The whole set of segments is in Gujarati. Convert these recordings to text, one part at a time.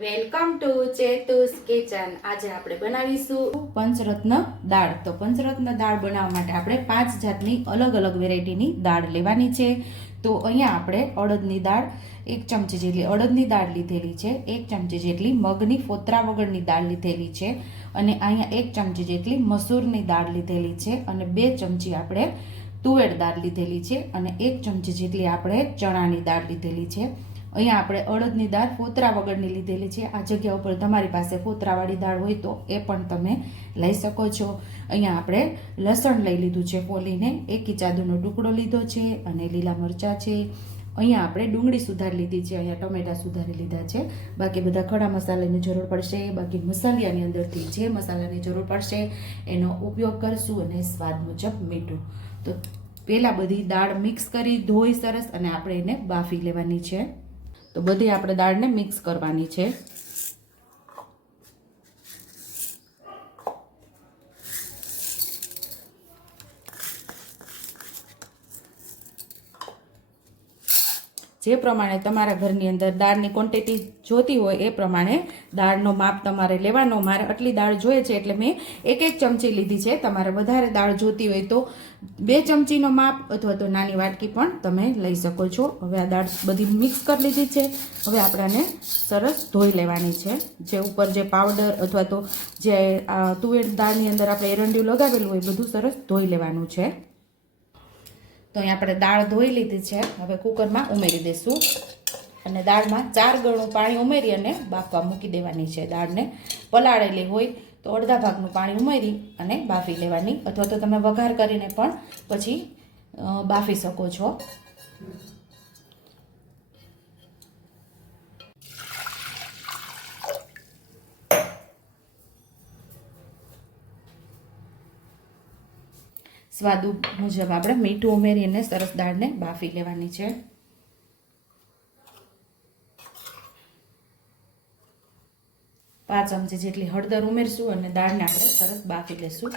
Welcome to ચેતુસ kitchen. આજે આપણે બનાવીશું પંચરત્ન દાળ. તો પંચરત્ન દાળ બનાવવા માટે આપણે પાંચ જાતની અલગ અલગ વેરાયટીની દાળ લેવાની છે. તો અહીંયા આપણે અડદની દાળ, એક ચમચી જેટલી અડદની દાળ લીધેલી છે, એક ચમચી જેટલી મગની ફોતરા વગરની દાળ લીધેલી છે અને અહીંયા એક ચમચી જેટલી મસૂરની દાળ લીધેલી છે અને બે ચમચી આપણે તુવેર દાળ લીધેલી છે અને એક ચમચી જેટલી આપણે ચણાની દાળ લીધેલી છે. અહીંયા આપણે અડદની દાળ ફોતરા વગરની લીધેલી છે. આ જગ્યા ઉપર તમારી પાસે ફોતરાવાળી દાળ હોય તો એ પણ તમે લઈ શકો છો. અહીંયા આપણે લસણ લઈ લીધું છે ફોલીને. એક ચાદુનો ટુકડો લીધો છે અને લીલા મરચાં છે. અહીંયા આપણે ડુંગળી સુધારી લીધી છે. અહીંયા ટમેટા સુધારી લીધા છે. બાકી બધા ખડા મસાલાની જરૂર પડશે. બાકી મસાલિયાની અંદરથી જે મસાલાની જરૂર પડશે એનો ઉપયોગ કરશું અને સ્વાદ મુજબ મીઠું. તો પહેલાં બધી દાળ મિક્સ કરી ધોઈ સરસ અને આપણે એને બાફી લેવાની છે. તો બધી આપણે દાળને મિક્સ કરવાની છે. જે પ્રમાણે તમારા ઘરની અંદર દાળની ક્વોન્ટિટી જોતી હોય એ પ્રમાણે દાળનો માપ તમારે લેવાનો. મારે આટલી દાળ જોઈએ છે એટલે મેં એક એક ચમચી લીધી છે. તમારે વધારે દાળ જોતી હોય તો બે ચમચીનો માપ અથવા તો નાની વાટકી પણ તમે લઈ શકો છો. હવે આ દાળ બધી મિક્સ કરી લીધી છે. હવે આપણાને સરસ ધોઈ લેવાની છે. જે ઉપર જે પાવડર અથવા તો જે તુવેર દાળની અંદર આપણે એરંડિયું લગાવેલું હોય બધું સરસ ધોઈ લેવાનું છે. તો અહીં આપણે દાળ ધોઈ લીધી છે. હવે કુકરમાં ઉમેરી દઈશું. અને દાળમાં ચાર ગણું પાણી ઉમેરી અને બાફવા મૂકી દેવાની છે. દાળને પલાળેલી હોય તો અડધા ભાગનું પાણી ઉમેરી અને બાફી લેવાની. અથવા તો તમે વઘાર કરીને પણ પછી બાફી શકો છો. સ્વાદ મુજબ આપણે મીઠું ઉમેરીને સરસ દાળને બાફી લેવાની છે. પાંચ ચમચી જેટલી હળદર ઉમેરશું અને દાળને આપણે સરસ બાફી લેશું.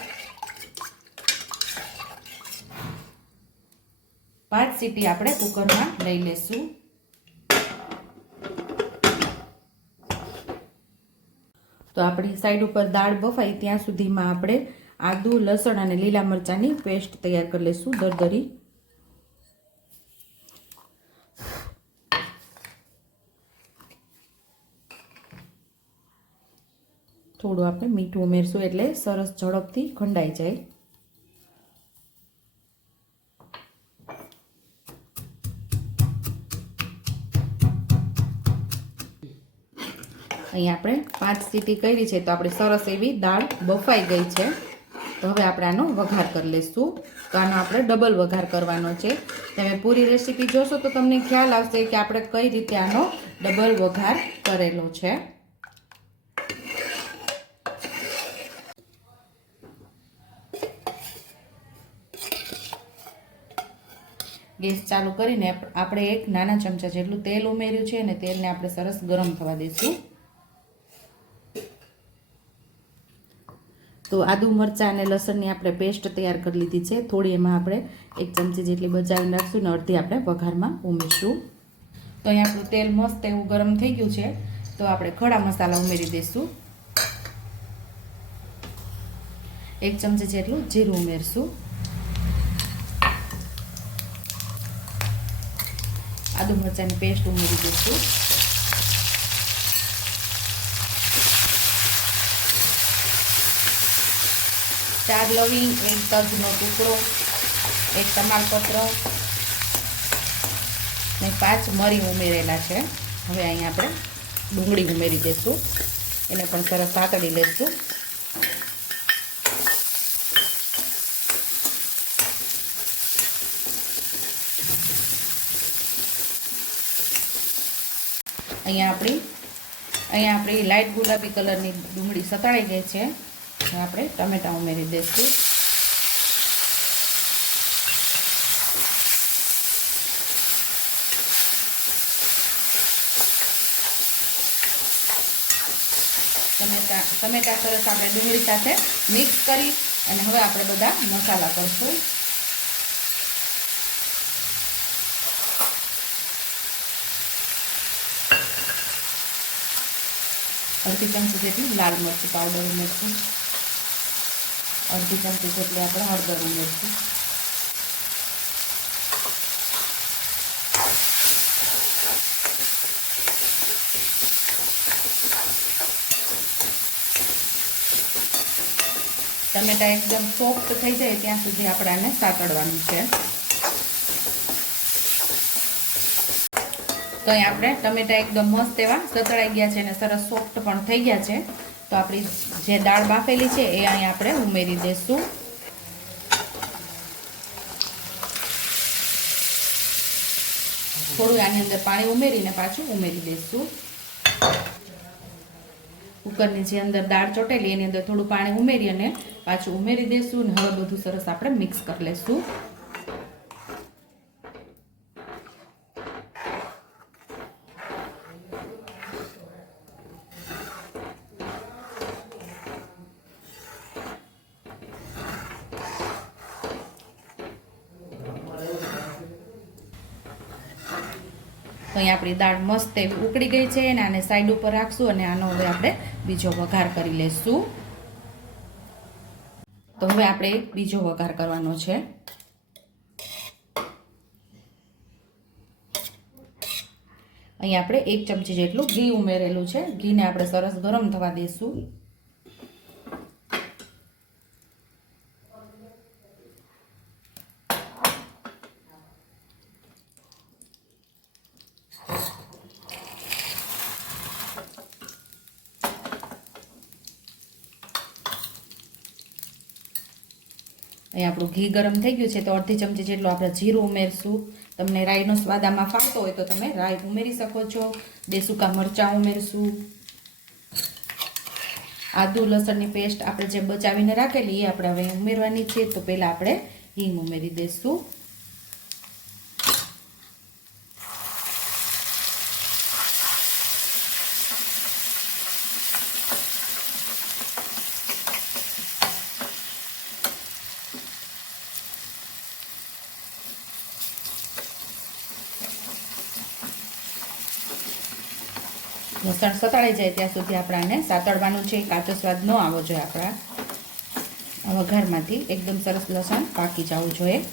પાંચ સીટી આપણે કુકરમાં લઈ લેશું. તો આપણી સાઈડ ઉપર દાળ બફાઈ ત્યાં સુધીમાં આપણે આદુ, લસણ અને લીલા મરચાંની પેસ્ટ તૈયાર કરી લઈશું, દરદરી. થોડું આપણે મીઠું ઉમેરશું એટલે સરસ ઝડપથી ખંડાઈ જાય. અહીં આપણે પાંચ સીટી કરી છે, તો આપણે સરસ એવી દાળ બફાઈ ગઈ છે. તો હવે આપણે આનો વઘાર કરી લઈશું. તો આનો આપણે ડબલ વઘાર કરવાનો છે. તમે પૂરી રેસીપી જોશો તો તમને ખ્યાલ આવશે કે આપણે કઈ રીતે આનો ડબલ વઘાર કરેલો છે. ગેસ ચાલુ કરીને આપણે એક નાના ચમચા જેટલું તેલ ઉમેર્યું છે અને તેલને આપણે સરસ ગરમ થવા દઈશું. તો આદુ મરચાં અને લસણની આપણે પેસ્ટ તૈયાર કરી લીધી છે. થોડી એમાં આપણે એક ચમચી જેટલી બચાવીને રાખશું ને અડધી આપણે વઘારમાં ઉમેરશું. તો અહીં આપણું તેલ મસ્ત એવું ગરમ થઈ ગયું છે. તો આપણે ખડા મસાલા ઉમેરી દઈશું. એક ચમચી જેટલું જીરું ઉમેરશું. આદુ મરચાંની પેસ્ટ ઉમેરી દઈશું. ચાર લવિંગ, એક તજનો ટુકડો, એક તમાલપત્ર ને પાંચ મરી ઉમેરેલા છે. હવે અહીંયા આપણે ડુંગળી ઉમેરી દઈશું એને પણ સરસ સાતડી લઈશું અહીંયા આપણી અહીંયા આપણી લાઇટ ગુલાબી કલરની ડુંગળી સતાળી ગઈ છે. આપણે. ટમેટાં ઉમેરી દઈશું. ટમેટા ટમેટા સરસ આપણે ડુંગળી સાથે મિક્સ કરી અને હવે આપણે બધા મસાલા કરશું. અડધી ચમચી જેટલી લાલ મરચું પાવડર ઉમેરશું. અડધી ચમચી જેટલી આપણે હળદર ઉમેરીશું. ટમેટા એકદમ સોફ્ટ થઈ જાય ત્યાં સુધી આપણે આને સાતડવાનું છે. તો અહીં આપણે ટમેટા એકદમ મસ્ત એવા સતળાઈ ગયા છે અને સરસ સોફ્ટ પણ થઈ ગયા છે. તો આપણી જે દાળ બાફેલી છે એ અહીં આપણે ઉમેરી દઈશું થોડું આની અંદર પાણી ઉમેરીને પાછું ઉમેરી દઈશું કુકરની જે અંદર દાળ ચોટેલી એની અંદર થોડું પાણી ઉમેરી અને પાછું ઉમેરી દઈશું અને હવે બધું સરસ આપણે મિક્સ કરી લઈશું તો અહીં આપણી દાળ મસ્ત એવી ઉકળી ગઈ છે અને આને સાઈડ ઉપર રાખશું અને આનો હવે આપણે બીજો વઘાર કરી લઈશું તો હવે આપણે બીજો વઘાર કરવાનો છે. અહીં આપણે એક ચમચી જેટલું ઘી ઉમેરેલું છે. ઘીને આપણે સરસ ગરમ થવા દઈશું અહીં આપણું ઘી ગરમ થઈ ગયું છે તો અડધી ચમચી જેટલું આપણે જીરું ઉમેરશું. તમને રાઈનો સ્વાદ આમાં ફાવતો હોય તો તમે રાઈ ઉમેરી શકો છો. બે સૂકા મરચાં ઉમેરશું. આદુ લસણની પેસ્ટ આપણે જે બચાવીને રાખેલી એ આપણે હવે ઉમેરવાની છે. તો પહેલાં આપણે હિંગ ઉમેરી દઈશું લસણ સતાળી જાય ત્યાં સુધી આપણે આને સાતળવાનું છે, કાચો સ્વાદ ન આવવો જોઈએ આપણા. વઘારમાંથી એકદમ સરસ લસણ પાકી જવું જોઈએ.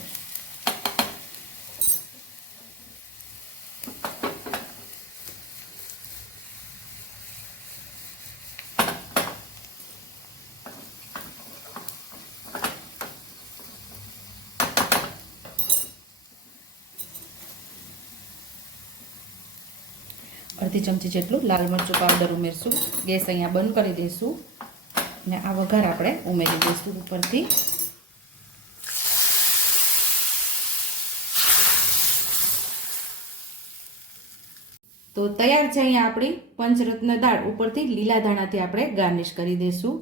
અડધી ચમચી જેટલું લાલ મરચું પાવડર ઉમેરશું. ગેસ અહીંયા બંધ કરી દઈશું. અને આ વઘાર આપણે ઉમેરી દઈશું ઉપરથી. તો તૈયાર છે અહીંયા આપણી પંચરત્ન દાળ. ઉપરથી લીલા ધાણાથી આપણે ગાર્નિશ કરી દઈશું.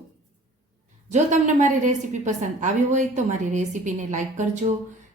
જો તમને મારી રેસીપી પસંદ આવી હોય તો મારી રેસીપીને લાઇક કરજો.